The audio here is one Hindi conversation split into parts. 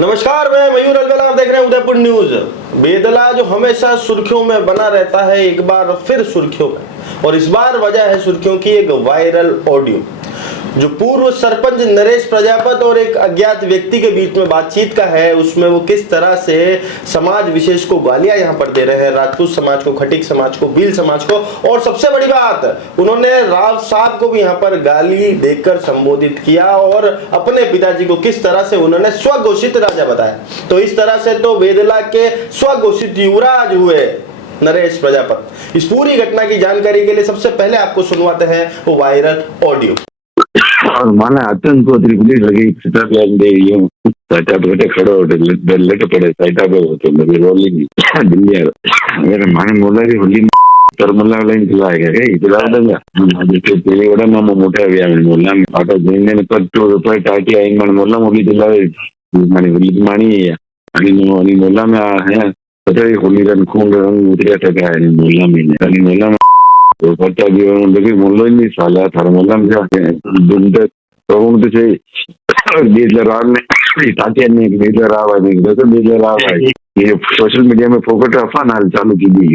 नमस्कार, मैं मयूर अलवेला, आप देख रहे हैं उदयपुर न्यूज। बेदला जो हमेशा सुर्खियों में बना रहता है, एक बार फिर सुर्खियों में, और इस बार वजह है सुर्खियों की एक वायरल ऑडियो जो पूर्व सरपंच नरेश प्रजापत और एक अज्ञात व्यक्ति के बीच में बातचीत का है। उसमें वो किस तरह से समाज विशेष को गालियां यहाँ पर दे रहे हैं, राजपूत समाज को, खटीक समाज को, भील समाज को, और सबसे बड़ी बात, उन्होंने राव साहब को भी यहाँ पर गाली देकर संबोधित किया और अपने पिताजी को किस तरह से उन्होंने स्वघोषित राजा बताया। तो इस तरह से तो बेदला के स्वघोषित युवराज हुए नरेश प्रजापत। इस पूरी घटना की जानकारी के लिए सबसे पहले आपको सुनवाते हैं वो वायरल ऑडियो। और माना अत्यंत को पुलिस लगी खड़ो लेट पड़े साइटा पे होते मेरी रोलिंग दिल्ली मेरे माने मोला की होली तर मला लाइन चलाएगा क्या चला देगा जैसे पहले बड़ा मामा मोटा है यार मोला ऑटो देने में पर ₹2 टाटी आई मन मोला मोली चलावे मानी होली मानी है अनि मोला में है पता है होली रन खून रंग उतरिया टका है मोला में अनि मोला तो पता भी लगे मोलो नहीं साला थारा मोला में जा दुंडे तो उनको चाहिए डीजल राव ने तातिया ने डीजल राव है डीजल राव है ये सोशल मीडिया में फोकट अफवाह हाल चालू की दी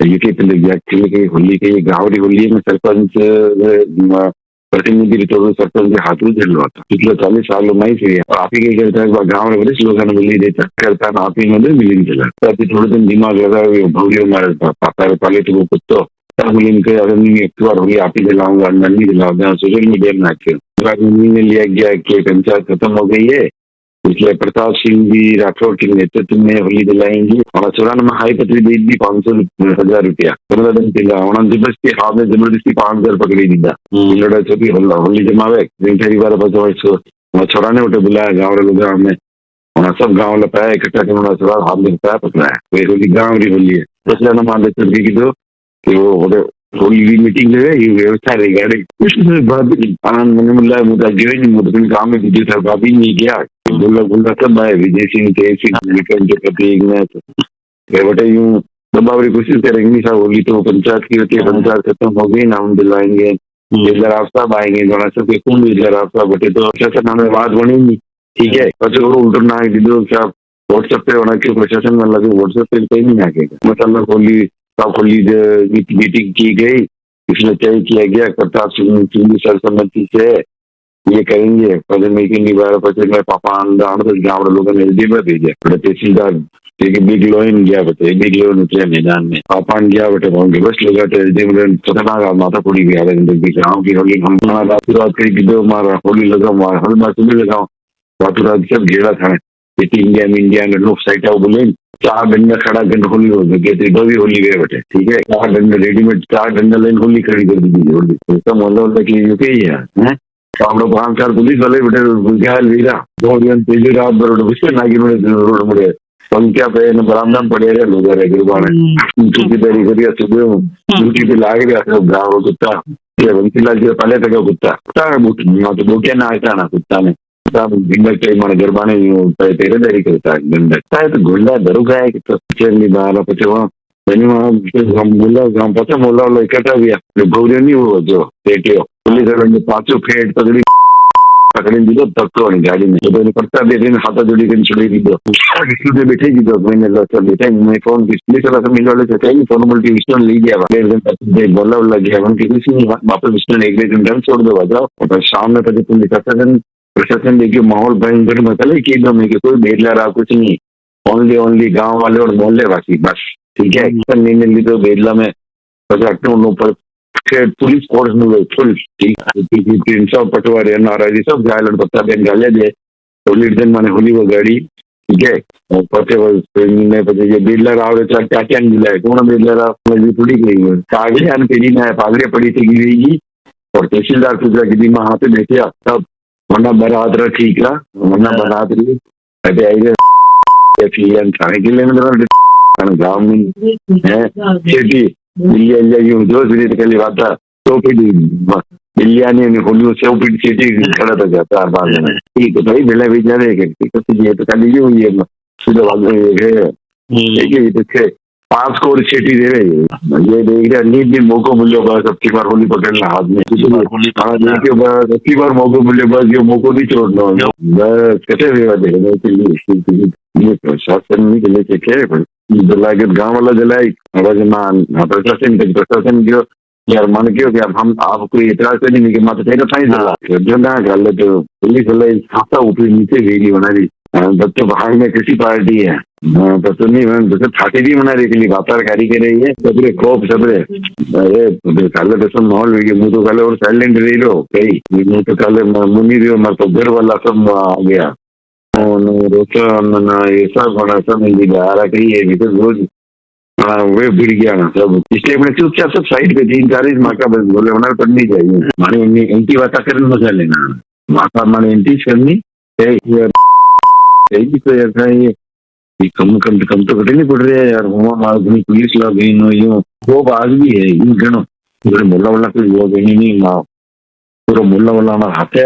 ये के एक्चुअली होली के गाँव होली में सरपंच प्रतिनिधि तो सरपंच के हाथ में झेल रहा था पिछले 40 सालों में ही आप ही के करता है गाँव में बड़े लोगों ने मिली देता करता है आप ही में मिली चला थोड़े दिन दिमाग लगा भूलियो मारे पापा पाले तो वो कुत्तो मुलीन के अगर नहीं एक बार होली आप ही दिलाऊंगा नहीं दिलाऊंगा सोशल मीडिया में आके ने लिया गया कि पंचायत खत्म हो गई है इसलिए प्रताप सिंह जी राठौर के नेतृत्व में होली दिलाएंगे और चुरान में हाई पत्री दे दी ₹500,000 15 दिन पिला दिवस की हाथ में जबरदस्ती 5,000 पकड़ी दीदा लड़ा चौकी होली जमावे बार बचो छोरा ने उठे बुलाया गाँव लोग में सब गाँव लगाया इकट्ठा करना छोरा हाथ में पकड़ाया होली गाँव री होली है दूसरा ना मान लेते की दो कि वो होली मीटिंग ले ये व्यवस्था रहेगा मैंने बोला मुझे जो गाँव में विजय था भाभी नहीं गया बोला सब आए विजय सिंह प्रतीक में बेटे यूं दबावरी कोशिश करेंगे साहब होली तो पंचायत की होती है पंचायत खत्म हो गई ना हम दिलवाएंगे आप साहब आएंगे जोड़ा सब कौन आप साहब बेटे तो प्रशासन हमें बात बनेगी ठीक है पचे उल्टर ना दीदो क्या व्हाट्सएप पे होना क्यों प्रशासन में लगे व्हाट्सएप पे कहीं नहीं आएगा मतलब होली सब होली मीटिंग की गई इसमें तय किया गया प्रताप सिंह सर्वसम्मति से ये करेंगे पहले मीटिंग बार पचे मैं पापा गाँव लोगों ने एलडी में भेजे तहसीलदार बिग लोइन गया बटे बिग लोइन उतरे मैदान में पापा गया बटे बस लोग एलडी में खतरनाक माथा पड़ी गया गाँव की होली हम शुरुआत करी मारा होली लगाओ हर बार तुम्हें लगाओ बातू रात सब घेरा था इंडिया में लोग साइट आओ बोले 4 डंडा खड़ा कर होली हो गई दो भी होली गए बटे ठीक है 4 डंडा रेडीमेड 4 डंडा लाइन होली खड़ी कर दी होली तो मोहल्ला की यूके ही है तो हम लोग 5 साल पुलिस वाले बेटे वीरा 2 दिन तेजी रात बरोड विषय नागी रोड मुड़े संख्या पे बरामदा पड़े रहे लोग रहे गिरबाने की तैयारी करिए सुबह ड्यूटी पे लाग गया सब गाँव कुत्ता ये बंसीलाल जी पहले तक कुत्ता तो बोटिया ना आता ना कुत्ता ने गिंडक मन गरबाने तेरे तैयारी करता है गिंडक तो गुंडा दरुगा है कि बारह पचे वहाँ मोला पचा मोला वाला इकट्ठा गया भौरे नहीं वो जो पेटियो पुलिस 5 फेट पकड़ी दीदो तब तो गाड़ी में तो पड़ता दिन हाथा जोड़ी कर छोड़ी दीदो इसलिए बैठे दीदो मैंने बेटा मैं फोन पुलिस वाला सब मिलने वाले चाहिए फोन बोलती विष्णु ले गया बोला गया किसी वापस विष्णु 1 घंटा में छोड़ दो जाओ शाम में पहले तुम प्रशासन देखिए माहौल भयंकर मतलब कि एकदम है कि कोई भेद ला रहा कुछ नहीं ओनली गांव वाले और मोहल्ले वासी बस ठीक है निर्णय ली तो बेदला में ऊपर पुलिस फोर्स में फुल ठीक सब पटवारी नाराजी सब घायल पत्ता बेन गाले दे होली दिन माने होली वो गाड़ी ठीक है और पचे ये बेदला राव क्या मिला है कौन बेदला राव थोड़ी गई कागज आने पेड़ी में पागड़े पड़ी थी गिरेगी और तहसीलदार पूछा कि दिमा हाथ में बैठे तब वरना बरात रहा ठीक है वरना बरात रही अरे आई थाने के लिए गाँव में है सिटी दिल्ली जो कल बात था तो फिर दिल्ली ने होली से फिर सिटी खड़ा था जाता 4 बार में ठीक है भाई बेला भी जा रहे तो कल ये हुई है सीधे भाग गए 5 करोड़ छेटी दे रहे हैं ये देख रहे नीट भी मौको मिलो बस अब की बार होली पकड़ना हाथ में देखियो बस अब की बार मौको मिले बस ये मौको नहीं छोड़ना बस कैसे सेवा देखने के लिए ये प्रशासन नहीं के लेके क्या जलाए गाँव वाला जलाए प्रशासन जो यार मन क्यों कि अब हम आपको इतराज तो नहीं कि मात्र तेरा था ही चला जो ना गल तो पुलिस वाले खाता ऊपर नीचे वेरी बना रही तब तो बाहर में किसी पार्टी है तब तो नहीं मैम जैसे फाटी भी बना रही के लिए वार्ताकारी कर रही है सबरे खोप सबरे ये काले तो सब माहौल हुई मुँह तो काले और साइलेंट रही लो कई मुँह तो काले मुनी रही मर तो घर वाला सब आ गया रोचन ये सब बना सब आ रहा कही है रोज वे भिड़ गया ना सब इसलिए अपने चुपचाप सब साइड पे 3-4 माका बस बोले होना पड़नी चाहिए माने एंटी वाता करने मजा लेना माका माने एंटी करनी तो ऐसा ये कम तो कटे नहीं पड़ रहे है यार हुआ मालूम पुलिस लोग यूं वो बात भी है यूं गणो पूरे मुल्ला वाला कुछ वो गणी नहीं माँ पूरा मुल्ला वाला हमारा हाथ है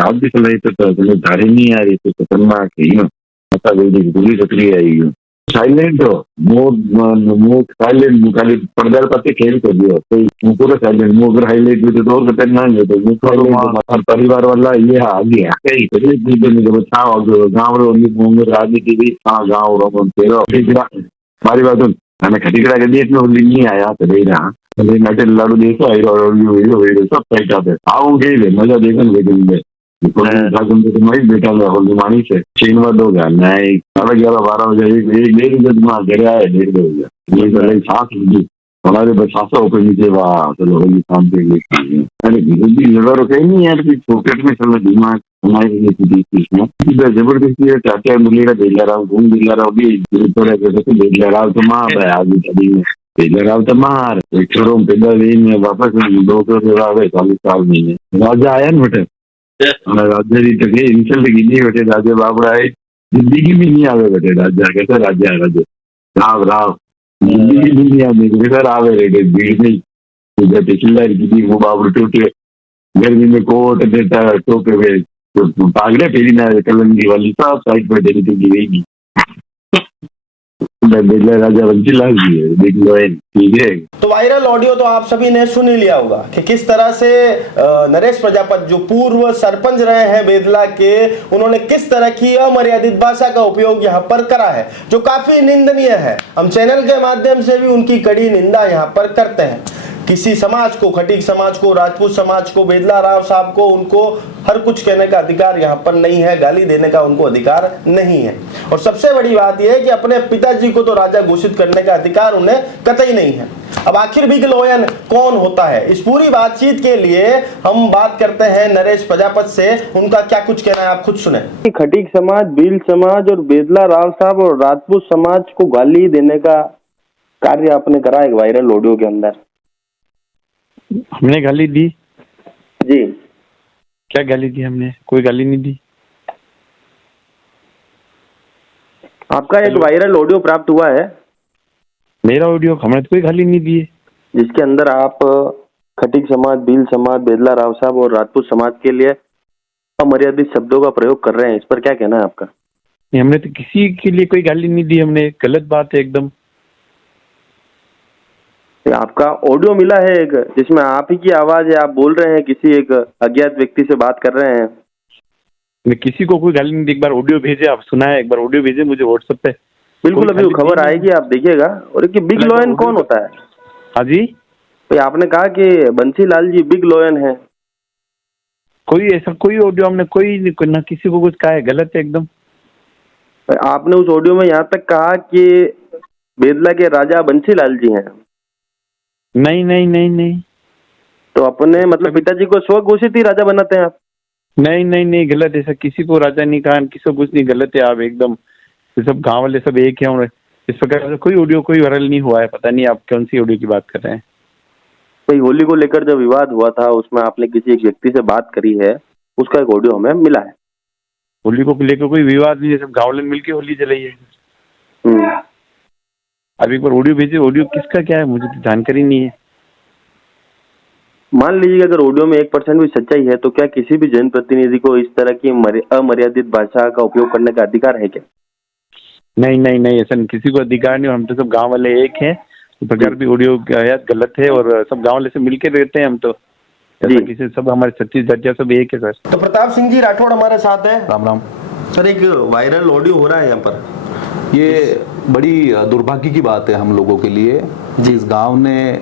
आज भी चल रही तो धारे नहीं आ रही तो खतरनाक है यूं पुलिस सक्रिय आई साइलेंट हो मुंह साइलेंट खाली पर्दा पाते खेल कर दियो तो पूरा साइलेंट मुंह अगर हाईलाइट भी तो और खतरनाक है तो परिवार वाला ये आ गया कई गाँव राजनीति भी हाँ गाँव मारी बात मैंने खटीकड़ा के देश में होली नहीं आया तो दे रहा नटे लाडू देखो सब पैसा थे आऊँ गई मजा देखने लेकिन बेटा होली मानी से 3 बार होगा नहीं 11:30 बजे एक डेढ़ बजे घर आए 1:30 बजे ये पहले सांस ली हमारे बस सांसा ऊपर नीचे वाह चलो होली शाम के लिए अरे विरोधी लड़ा रखे नहीं यार कि पॉकेट में चलो दिमाग हमारे लिए जबरदस्ती है चाचा मिलेगा देख रहा हूँ घूम दिला रहा हूँ अभी देख रहा हूँ तो माँ आज तो मार एक छोरो पैदा वापस 2 करोड़ 40 साल महीने राजा आया ना बेटे राजा जी तक इंसल्ट की नहीं बेटे राजा बाबरा है जिंदगी में नहीं आवे बेटे राजा कैसा राजा है राजा राव राव जिंदगी में नहीं आवे कैसा आवे बेटे भीड़ नहीं चिल्लाए की वो बाबरू टूटे गर्मी में कोट देता टोपे हुए पागड़े फेरी ना कलंगी वाली सब साइड पर देनी तो गिरेगी राजा बंसीलाल जी है देख लो ठीक है। तो वायरल ऑडियो तो आप सभी ने सुन ही लिया होगा कि किस तरह से नरेश प्रजापति जो पूर्व सरपंच रहे हैं बेदला के उन्होंने किस तरह की अमर्यादित भाषा का उपयोग यहाँ पर करा है जो काफी निंदनीय है। हम चैनल के माध्यम से भी उनकी कड़ी निंदा यहाँ पर करते हैं। किसी समाज को खटीक समाज को राजपूत समाज को बेदला राव साहब को उनको हर कुछ कहने का अधिकार यहाँ पर नहीं है, गाली देने का उनको अधिकार नहीं है। और सबसे बड़ी बात यह है कि अपने पिताजी को तो राजा घोषित करने का अधिकार उन्हें कतई नहीं है। अब आखिर बिग लॉयन कौन होता है, इस पूरी बातचीत के लिए हम बात करते हैं नरेश प्रजापति से। उनका क्या कुछ कहना है आप खुद सुने। खटीक समाज, भील समाज और बेदला राव साहब और राजपूत समाज को गाली देने का कार्य आपने करा एक वायरल ऑडियो के अंदर। हमने गाली दी जी? क्या गाली दी हमने? कोई गाली नहीं दी। आपका एक वायरल ऑडियो प्राप्त हुआ है। मेरा ऑडियो? हमने तो कोई गाली नहीं दी है। जिसके अंदर आप खटीक समाज, भील समाज, बेदला राव साहब और राजपूत समाज के लिए अमर्यादित शब्दों का प्रयोग कर रहे हैं, इस पर क्या कहना है आपका? नहीं, हमने तो किसी के लिए कोई गाली नहीं दी। हमने गलत बात है एकदम। आपका ऑडियो मिला है एक जिसमें आप ही की आवाज है, आप बोल रहे हैं किसी एक अज्ञात व्यक्ति से बात कर रहे हैं। मैं किसी को कोई गाली नहीं दी। एक बार ऑडियो भेजे, आप सुना है? एक बार ऑडियो भेजे मुझे व्हाट्सएप पे। बिल्कुल, अभी वो खबर आएगी, आप देखिएगा। और एक बिग लॉयन कौन होता है? हाँ जी, तो आपने कहा कि बंसीलाल जी बिग लॉयन है। कोई ऐसा कोई ऑडियो हमने कोई ना किसी को कुछ कहा है, गलत है एकदम। आपने उस ऑडियो में यहाँ तक कहा कि बेदला के राजा बंसीलाल जी हैं। नहीं नहीं नहीं नहीं। तो अपने मतलब पिताजी को स्व घोषित ही राजा बनाते हैं आप? नहीं नहीं नहीं, गलत। ऐसा किसी को राजा नहीं कहा, किसी को कुछ नहीं। गलत है आप एकदम। सब गांव वाले सब एक है। इस प्रकार से कोई ऑडियो कोई वायरल नहीं हुआ है। पता नहीं आप कौन सी ऑडियो की बात कर रहे हैं। भाई, होली को लेकर जो विवाद हुआ था उसमें आपने किसी एक व्यक्ति से बात करी है, उसका एक ऑडियो हमें मिला है। होली को लेकर कोई विवाद नहीं है, सब गाँव वाले मिलकर होली जलाई है। अब एक बार ऑडियो भेजे। ऑडियो किसका क्या है मुझे तो जानकारी नहीं है। मान लीजिए अगर ऑडियो में 1% भी सच्चाई है तो क्या किसी भी जनप्रतिनिधि को इस तरह की अमर्यादित भाषा का उपयोग करने का अधिकार है क्या? नहीं नहीं नहीं, ऐसा किसी को अधिकार नहीं, हम तो सब गांव वाले एक हैं। इस प्रकार भी ऑडियो गलत है और सब गांव वाले से मिलकर रहते हैं हम तो, ऐसा किसी सब हमारे छत्तीस जातियां सब एक है सर। तो प्रताप सिंह जी राठौड़ हमारे साथ हैं। राम राम। सर एक वायरल ऑडियो हो रहा है यहाँ पर, ये बड़ी दुर्भाग्य की बात है हम लोगों के लिए, जिस गांव ने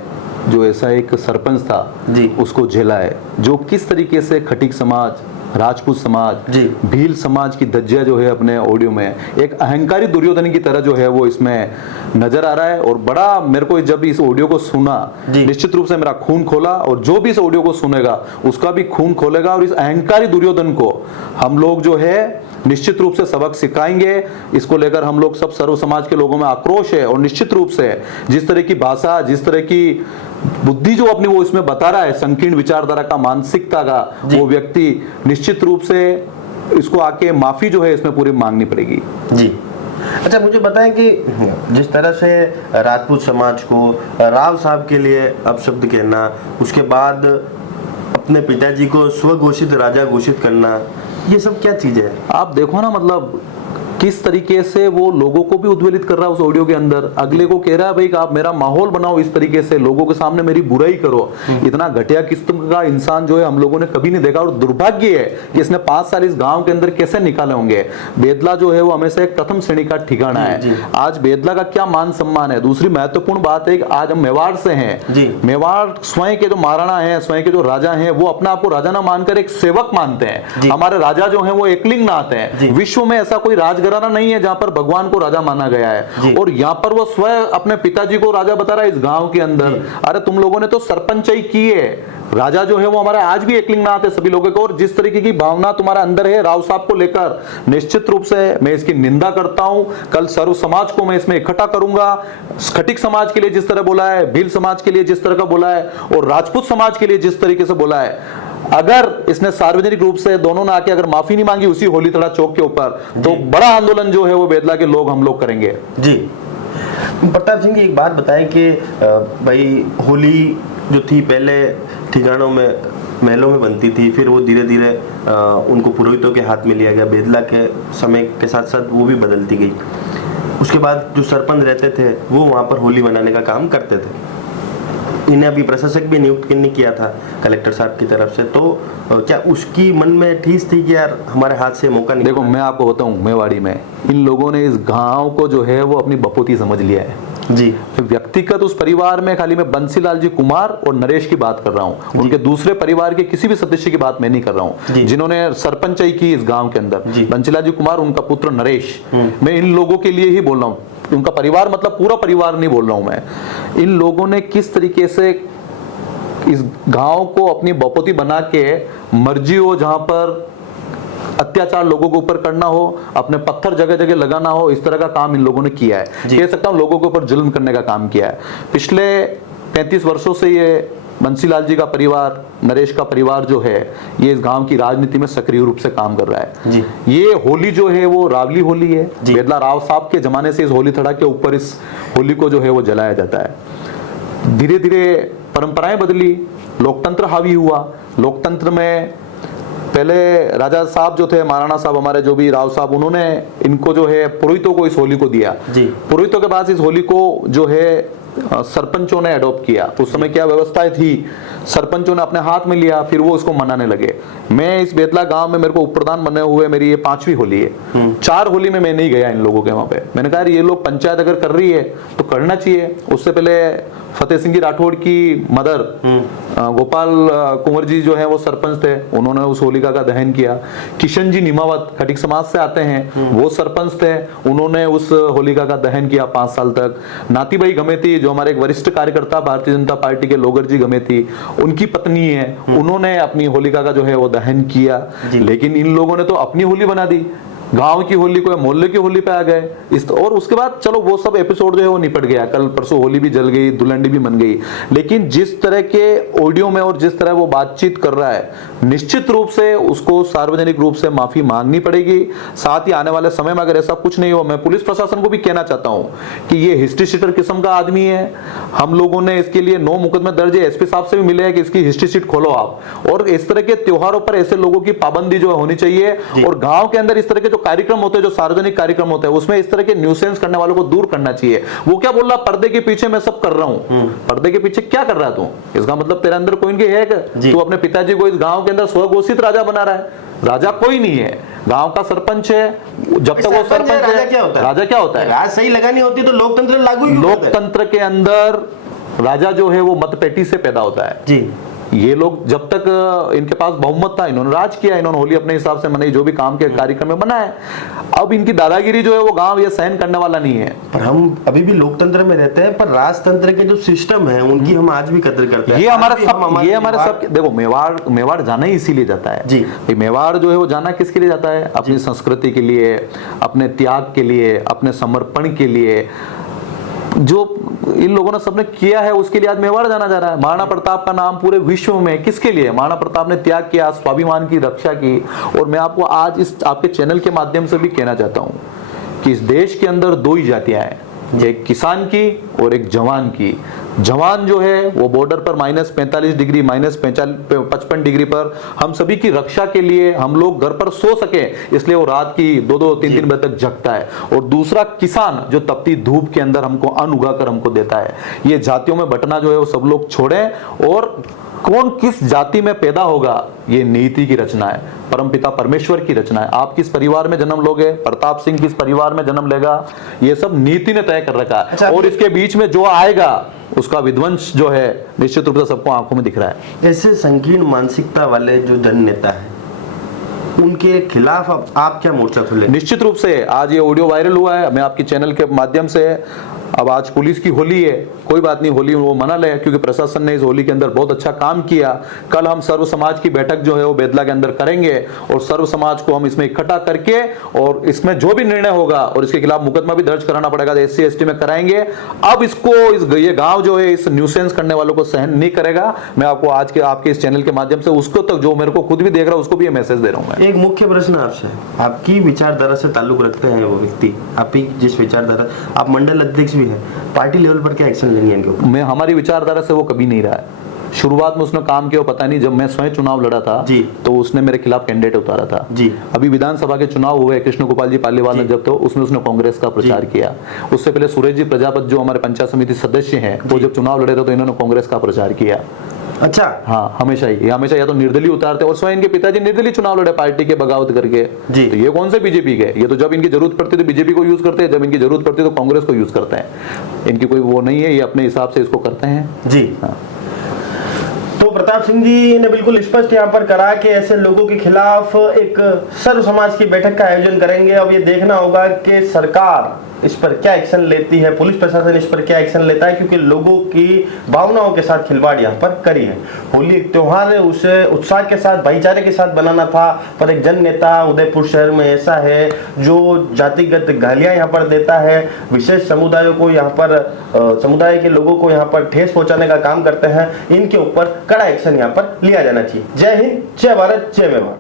जो ऐसा एक सरपंच था जी उसको झेला है, जो किस तरीके से खटीक समाज, राजपूत समाज, जी भील समाज की धज्जिया जो है अपने ऑडियो में एक अहंकारी दुर्योधन की तरह जो है वो इसमें नजर आ रहा है। और बड़ा मेरे को जब इस ऑडियो को सुना, निश्चित रूप से मेरा खून खोला, और जो भी इस ऑडियो को सुनेगा उसका भी खून खोलेगा। और इस अहंकारी दुर्योधन को हम लोग जो है निश्चित रूप से सबक सिखाएंगे। इसको लेकर हम लोग सब सर्व समाज के लोगों में आक्रोश है, और निश्चित रूप से जिस तरह की भाषा, जिस तरह की बुद्धि जो अपनी वो इसमें बता रहा है, संकीर्ण विचारधारा का, मानसिकता का वो व्यक्ति, निश्चित रूप से इसको आके माफी जो है इसमें पूरी मांगनी पड़ेगी। जी। अच्छा मुझे बताएं कि जिस तरह से राजपूत समाज को राव साहब के लिए अपशब्द कहना, उसके बाद अपने पिताजी को स्वघोषित राजा घोषित करना, ये सब क्या चीज है? आप देखो ना, मतलब किस तरीके से वो लोगों को भी उद्वेलित कर रहा है उस ऑडियो के अंदर। अगले को कह रहा है भाई कि आप मेरा माहौल बनाओ, इस तरीके से लोगों के सामने मेरी बुराई करो। इतना घटिया किस्म का इंसान जो है हम लोगों ने कभी नहीं देखा। और दुर्भाग्य है कि इसने 5 साल इस गांव के अंदर कैसे निकाले होंगे। बेदला जो है वो हमेशा एक प्रथम श्रेणी का ठिकाना है। आज बेदला का क्या मान सम्मान है। दूसरी महत्वपूर्ण बात है कि आज हम मेवाड़ से हैं, मेवाड़ स्वयं के जो महाराणा है, स्वयं के जो राजा हैं, वो अपने आप को राजा ना मानकर एक सेवक मानते हैं। हमारे राजा जो है वो एकलिंगनाथ है। विश्व में ऐसा कोई राजघराना नहीं है जहां पर भगवान को राजा माना गया है। और यहां पर वो स्वयं अपने पिताजी को राजा बता रहा है इस गांव के अंदर। अरे तुम लोगों ने तो सरपंचाई की है, राजा जो है वो हमारा आज भी एकलिंगनाथ है सभी लोगों को। और जिस तरीके की भावना तुम्हारा अंदर है राव साहब को लेकर, निश्चित रूप से मैं इसकी निंदा करता हूं। कल सर्व समाज को मैं इसमें इकट्ठा करूंगा। खटीक समाज के लिए जिस तरह बोला है, भील समाज के लिए जिस तरह का बोला है, और राजपूत समाज के लिए जिस तरीके से बोला है, अगर इसने सार्वजनिक रूप से दोनों ने आके अगर माफी नहीं मांगी उसी होली थड़ा चौक के ऊपर, तो बड़ा आंदोलन जो है वो बेदला के लोग हम लोग करेंगे। जी। प्रताप सिंह जी एक बात बताएं कि भाई होली जो थी पहले ठिकानों में, महलों में बनती थी, फिर वो धीरे धीरे उनको पुरोहितों के हाथ में लिया गया। बेदला के समय के साथ साथ वो भी बदलती गई। उसके बाद जो सरपंच रहते थे वो वहाँ पर होली मनाने का काम करते थे। इन्हें अभी प्रशासक भी नियुक्त नहीं किया था कलेक्टर साहब की तरफ से, तो क्या उसकी मन में ठीस थी कि यार हमारे हाथ से मौका नहीं? देखो मैं आपको बताऊं, मेवाड़ी में इन लोगों ने इस गांव को जो है वो अपनी बपोती समझ लिया है। जी। व्यक्तिगत उस परिवार में खाली मैं बंसीलाल जी कुमार और नरेश की बात कर रहा हूं, उनके दूसरे परिवार के किसी भी सदस्य की बात मैं नहीं कर रहा हूं जिन्होंने सरपंचाई की इस गांव के अंदर। बंसीलाल जी कुमार, उनका पुत्र नरेश, मैं इन लोगों के लिए ही बोल रहा हूं। उनका परिवार मतलब पूरा परिवार नहीं बोल रहा हूं मैं। इन लोगों ने किस तरीके से इस गांव को अपनी बपोती बना के मर्जी हो, जहां पर अत्याचार लोगों के ऊपर करना हो, अपने पत्थर जगह जगह लगाना हो, इस तरह का काम इन लोगों ने किया है। कह सकता हूं लोगों के ऊपर जुल्म करने का काम किया है। पिछले 35 वर्षों से ये बंसीलाल जी का परिवार, नरेश का परिवार जो है, ये इस गांव की राजनीति में सक्रिय रूप से काम कर रहा है। जी। ये होली जो है वो रावली होली है। बेदला राव साहब के जमाने से इस होली थड़ा के ऊपर इस होली को जो है वो जलाया जाता है। धीरे धीरे परंपराएं बदली, लोकतंत्र हावी हुआ। लोकतंत्र में पहले राजा साहब जो थे, महाराणा साहब हमारे, जो भी राव साहब, उन्होंने इनको जो है पुरोहितों को इस होली को दिया। पुरोहितों के बाद इस होली को जो है सरपंचों ने अडॉप्ट किया। उस समय क्या व्यवस्थाएं थी, सरपंचों ने अपने हाथ में लिया, फिर वो उसको मनाने लगे। मैं इस बेदला गांव में, मेरे को उपप्रधान बने हुए मेरी ये 5वीं होली है। 4 होली में मैं नहीं गया इन लोगों के वहां पे। मैंने कहा ये लोग पंचायत अगर कर रही है तो करना चाहिए। उससे पहले फतेह सिंह जी राठौड़ की मदर गोपाल कुंवर जी जो है वो सरपंच थे, उन्होंने उस होलिका का दहन किया। किशन जी निमावत खटीक समाज से आते हैं, वो सरपंच थे, उन्होंने उस होलिका का दहन किया 5 साल तक। नातीबाई गमेती जो हमारे एक वरिष्ठ कार्यकर्ता भारतीय जनता पार्टी के लोगर जी गमेती, उनकी पत्नी है, उन्होंने अपनी होलिका का जो है वो दहन किया। लेकिन इन लोगों ने तो अपनी होली बना दी, गांव की होली को मोहल्ले की होली पे आ गए। और उसके बाद चलो वो सब एपिसोड जो है वो निपट गया। कल परसों होली भी जल गई, दुलंडी भी मन गई। लेकिन जिस तरह के ऑडियो में और जिस तरह वो बातचीत कर रहा है, निश्चित रूप से उसको सार्वजनिक रूप से माफी मांगनी पड़ेगी। साथ ही आने वाले समय में अगर ऐसा कुछ नहीं हो, मैं पुलिस प्रशासन को भी कहना चाहता हूं कि ये हिस्ट्री शीटर किस्म का आदमी है। हम लोगों ने इसके लिए 9 मुकदमे दर्ज है, एसपी साहब से भी मिले हैं कि इसकी हिस्ट्री शीट खोलो आप। और इस तरह के त्योहारों पर ऐसे लोगों की पाबंदी जो होनी चाहिए। और गांव के अंदर इस तरह के जो कार्यक्रम होते हैं, जो सार्वजनिक कार्यक्रम होते हैं, उसमें इस तरह के न्यूसेंस करने वालों को दूर करना चाहिए। वो क्या बोल रहा, पर्दे के पीछे मैं सब कर रहा हूं। पर्दे के पीछे क्या कर रहा है तू? इसका मतलब तेरे अंदर कोई है कि तू अपने पिताजी को इस गांव के अंदर स्वघोषित राजा बना रहा है। राजा कोई नहीं है, गांव का सरपंच है। जब तक वो सरपंच है, राजा क्या होता है? राज सही लगानी होती है तो लोकतंत्र लागू ही होता है। लोकतंत्र के अंदर राजा जो है वो मतपेटी से पैदा होता है जी। ये लोग जब तक इनके पास बहुमत था, इन्होंने राज किया, इन्होंने होली अपने हिसाब से मनाई, जो भी काम के कार्यक्रम में बनाए। अब इनकी दादागिरी जो है वो गांव ये सहन करने वाला नहीं है। पर हम अभी भी लोकतंत्र में रहते हैं, पर राजतंत्र के जो सिस्टम है उनकी हम आज भी कदर करते हैं। ये हमारे सब देखो, मेवाड़ जाना ही इसीलिए जाता है जी। मेवाड़ जो है वो जाना किसके लिए जाता है? अपनी संस्कृति के लिए, अपने त्याग के लिए, अपने समर्पण के लिए। जो इन लोगों ने सबने किया है उसके लिए आज मेवाड़ जाना जा रहा है। महाराणा प्रताप का नाम पूरे विश्व में किसके लिए? महाराणा प्रताप ने त्याग किया, स्वाभिमान की रक्षा की। और मैं आपको आज इस आपके चैनल के माध्यम से भी कहना चाहता हूं कि इस देश के अंदर दो ही जातियां हैं, एक किसान की और एक जवान की। जवान जो है वो बॉर्डर पर -45 डिग्री, -55 डिग्री पर हम सभी की रक्षा के लिए, हम लोग घर पर सो सके इसलिए वो रात की 2-2, 3-3 बजे तक जगता है। और दूसरा किसान जो तपती धूप के अंदर हमको अन्न उगाकर हमको देता है। ये जातियों में बंटना जो है वो सब लोग छोड़ें और कौन किस जाति में पैदा होगा ये नीति की रचना है, परमपिता परमेश्वर की रचना है। आप किस परिवार में जन्म लोगे, प्रताप सिंह किस परिवार में जन्म लेगा, ये सब नीति ने तय कर रखा है। अच्छा, और इसके बीच में जो आएगा उसका विध्वंस जो है निश्चित रूप से सबको आंखों में दिख रहा है। ऐसे संकीर्ण मानसिकता वाले जो जननेता है उनके खिलाफ अब आप क्या मोर्चा खोले? निश्चित रूप से आज ये ऑडियो वायरल हुआ है, मैं आपकी चैनल के माध्यम से, अब आज पुलिस की होली है, कोई बात नहीं, होली वो मना ले क्योंकि प्रशासन ने इस होली के अंदर बहुत अच्छा काम किया। कल हम सर्व समाज की बैठक जो है वो बेदला के अंदर करेंगे और सर्व समाज को हम इसमें इकट्ठा करके और इसमें जो भी निर्णय होगा और इसके खिलाफ मुकदमा भी दर्ज कराना पड़ेगा, SC ST में कराएंगे। अब इसको ये गांव जो है इस न्यूसेंस करने वालों को सहन नहीं करेगा। मैं आपको आज के आपके इस चैनल के माध्यम से उसको तक जो मेरे को खुद भी देख रहा है उसको भी ये मैसेज दे रहा हूँ। एक मुख्य प्रश्न आपसे, आपकी विचारधारा से ताल्लुक रखते हैं वो व्यक्ति, आपकी जिस विचारधारा, आप मंडल अध्यक्ष भी हैं, पार्टी लेवल पर क्या एक्शन लेंगे इनके ऊपर? मैं हमारी विचारधारा से वो कभी नहीं रहा है। शुरुआत में उसने काम किया पता नहीं, जब मैं स्वयं चुनाव लड़ा था जी, तो उसने मेरे खिलाफ कैंडिडेट उतारा था जी। अभी विधानसभा के चुनाव हुए कृष्ण गोपाल जी पालीवाल ने जब, तो उसमें उसने कांग्रेस का प्रचार किया। उससे पहले सुरेश जी प्रजापति जो हमारे पंचायत समिति सदस्य हैं वो जब चुनाव लड़े थे तो इन्होंने कांग्रेस का प्रचार किया। अच्छा, हाँ, हमेशा या तो निर्दलीय उतारते और स्वयं इनके पिताजी निर्दलीय चुनाव लड़े पार्टी के बगावत करके जी। तो ये कौन से बीजेपी के? ये तो जब इनकी जरूरत पड़ती है तो बीजेपी को यूज करते हैं, जब इनकी जरूरत पड़ती है तो कांग्रेस को यूज करते हैं। इनकी कोई वो नहीं है, ये अपने हिसाब से इसको करते हैं जी। हाँ। तो प्रताप सिंह जी ने बिल्कुल स्पष्ट यहाँ पर करा कि ऐसे लोगों के खिलाफ एक सर्व समाज की बैठक का आयोजन करेंगे। अब ये देखना होगा कि सरकार इस पर क्या एक्शन लेती है, पुलिस प्रशासन इस पर क्या एक्शन लेता है, क्योंकि लोगों की भावनाओं के साथ खिलवाड़ यहाँ पर करी है। होली एक त्योहार है, उसे उत्साह के साथ, भाईचारे के साथ बनाना था, पर एक जन नेता उदयपुर शहर में ऐसा है जो जातिगत गालियां यहाँ पर देता है, विशेष समुदायों को यहाँ पर, समुदाय के लोगों को यहाँ पर ठेस पहुंचाने का काम करते हैं। इनके ऊपर कड़ा एक्शन यहाँ पर लिया जाना चाहिए। जय हिंद, जय भारत, जय मेवाड़।